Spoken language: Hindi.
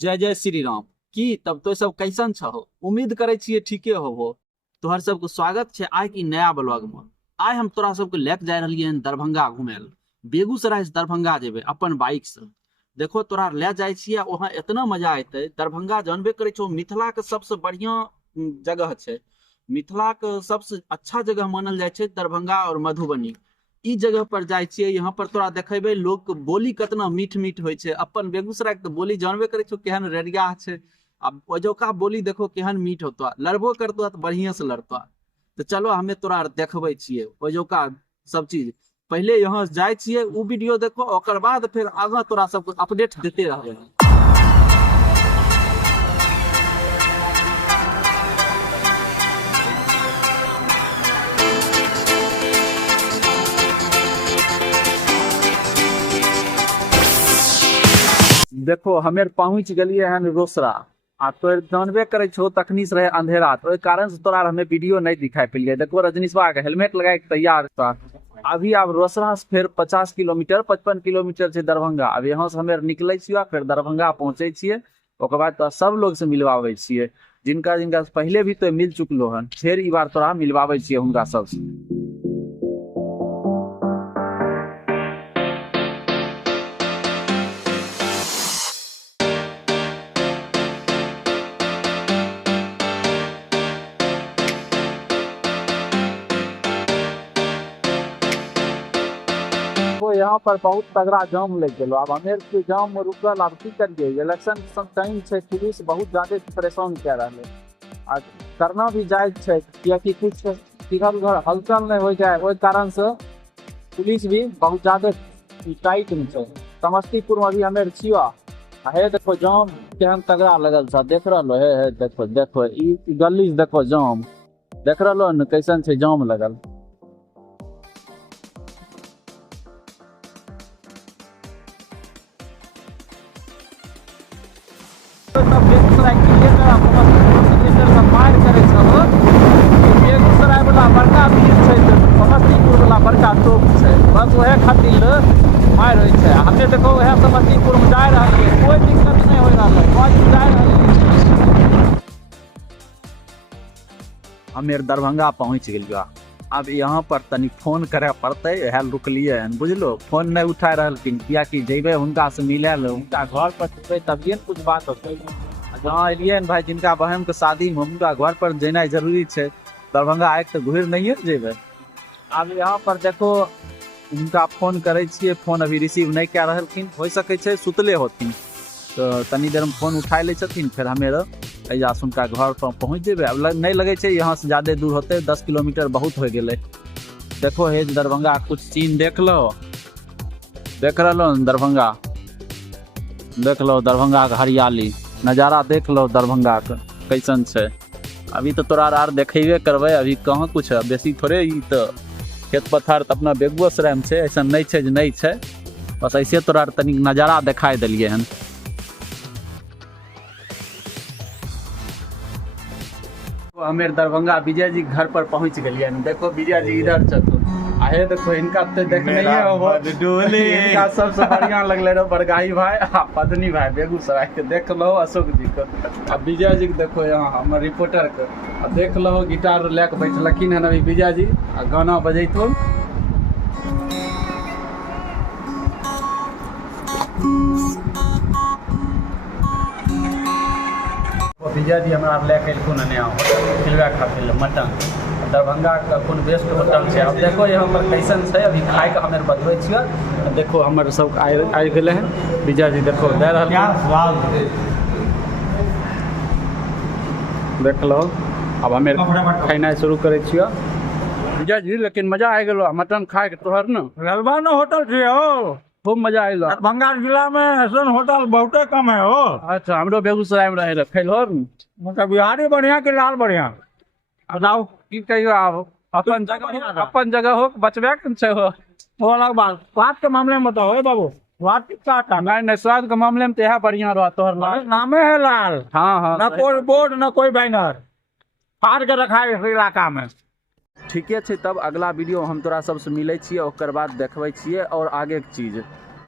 जय जय श्री राम। की तब तो सब कैसन छहो? उम्मीद करे छिए ठीके होबो। तोहर सबके स्वागत छे आइ की नया ब्लॉग में। आइ हम तोरा सबके लेके जा रहलिए दरभंगा घूमे ल। बेगूसराय से दरभंगा जेबे अपन बाइक से। देखो तोरा ले जाय छिए, वहां इतना मजा आते। दरभंगा जानबे करे छो मिथिला के सबसे बढ़िया जगह छे। मिथिला के सबसे अच्छा जगह मानल जाय छे दरभंगा और मधुबनी। ई जगह पर जाय छिए, यहाँ पर तोरा देखेबे लोग के बोली कितना मीठ मीठ होय छे। अपन बेगूसराय के बोली जानबे करे छो केहन रेडिया छे। अब ओजोका बोली देखो केहन मीठ होता, लड़बो करतो तो बढ़िया से लड़तो। तो चलो हमें तोरा देखबे छिए ओजोका सब चीज। पहले यहाँ जाय छिए, उ वीडियो देखो, ओकर बाद फिर आगा तोरा सबको अपडेट देते रहबे। देखो हमें पहुंच गलिए हन रोसड़ा। आ तो जानबे करे छो तखनी से रहे अंधेरा, तो ओइ कारण से तोरा हमें वीडियो नहीं दिखाई पेलिए। देखो रजनीशवा के हेलमेट लगा के तैयार था। अभी अब रोसड़ा से फिर 50 किलोमीटर 55 किलोमीटर से दरभंगा। अब यहाँ से हमें निकले छिए, फिर दरभंगा पहुंचे छिए। ओकर बाद तो सब लोग से मिलवावे छिए, जिनका जिनका पहले भी तो मिल चुकलो हन। फिर ई बार तोरा मिलवावे छिए हुनका सबसे। यहाँ पर बहुत तगड़ा जाम लग गया। अब हमें जाम में रुकल, अब की करिए। इलेक्शन टाइम है, पुलिस बहुत ज्यादा परेशान कह रहा है। करना भी जायज है, क्योंकि कुछ इधर उधर हलचल नहीं हो जाए, ओहि कारण से पुलिस भी बहुत ज्यादा टाइट में है। समस्तीपुर में भी हमें छिया हे देखो जाम केहन तगड़ा लगल था। देख रहा है देखो देखो ई गली से देखो जाम देख रहा न कैसन से जाम लगल। बेगूसराय वाला बड़का ब्रिज है, समस्तीपुर वाला बड़का चौक है, बस वह खातिर मार हो। हमें देखो वह समस्तीपुर में जा रहा है, कोई दिक्कत नहीं हो रहा है, जा रहा है। हमें दरभंगा पहुंच गए। अब यहाँ पर तनी फोन करे पड़ते, हेल रुकलिए बुझलो। फोन नहीं उठा रहलखिन, कियाकि जेबे हुनका से मिले उनका घर पर जेबे तभिए न कुछ बात होते। जहाँ एलिए भाई जिनका बहन के शादी में उनका घर पर जेनाइ जरूरी है। दरभंगा आए तो घुर नहीं जेबे। अब यहाँ पर देखो उनका फोन करे छिए, फोन अभी रिसीव नहीं कर रहलखिन। हो सके छे सुतले होथिन, तो तनी देर में फोन उठा ले छथिन। फिर हमें एजा से उनका घर पर पहुँच जेबे। अब नहीं लगे छे यहाँ से ज़्यादा दूर होते, 10 किलोमीटर बहुत हो गए। देखो हे दरभंगा कुछ सीन देख लो, देख रहा दरभंगा, देख लो दरभंगा का हरियाली नज़ारा, देख लो दरभंगा के कैसन है। अभी तो तोरा आर देखेबे करबे, अभी कहाँ कुछ है बेसी थोड़े। ई तो खेत पथार तो अपना बेगूसराय में है, ऐसा नहीं है नहीं है। बस ऐसे तोरा तनिक नज़ारा दिखाई दिलिए हन। हमें दरभंगा विजय जी घर पर पहुंच गए। देखो विजय जी इधर छो, आहे देखो इनका तो देखने इनका सबसे बढ़िया लगले रहो बड़गाई भाई आ पत्नी भाई बेगूसराय के। देख लो अशोक जी को, अब विजय जी के देखो यहाँ हमारे रिपोर्टर के। अब देख लो गिटार लेके बैठलखिन हन अभी विजय जी, आ गाना बजैतो। विजय जी हमारा लेके अयलखुन होटल खिलवा खातिर मटन। दरभंगा का कौन बेस्ट होटल है। अब देखो यहाँ पर कैसन है, अभी खाए के हमें बतबै छियै। देखो हमारे सब आइ गए हैं। विजय जी देखो दे रहा, देख लो। अब हमें खाना शुरू करे छियै विजय जी। लेकिन मजा आ गलो मटन खाए के तोहर न रेलवा न होटल छे हो, खूब मजा आयल। दरभंगा जिला में ऐसा होटल बहुते कम है हो। अच्छा हमरो बेगूसराय में रहे खैलो मतलब बिहारी बढ़िया के लाल बढ़िया। बताओ की कहियो आप अपन जगह हो बचबे के छै हो। वो अलग बात, स्वाद के मामले में बताओ बाबू, स्वाद कितना आता नहीं स्वाद के मामले में तो यह बढ़िया रहा तोहर नामे है लाल। हाँ हाँ, न कोई बोर्ड न कोई बैनर, फाड़ के रखा है इस इलाका में। ठीके छै। तब अगला वीडियो हम तोरा सबसे मिले छिए, ओकर बाद देखबै छिए और आगे के चीज।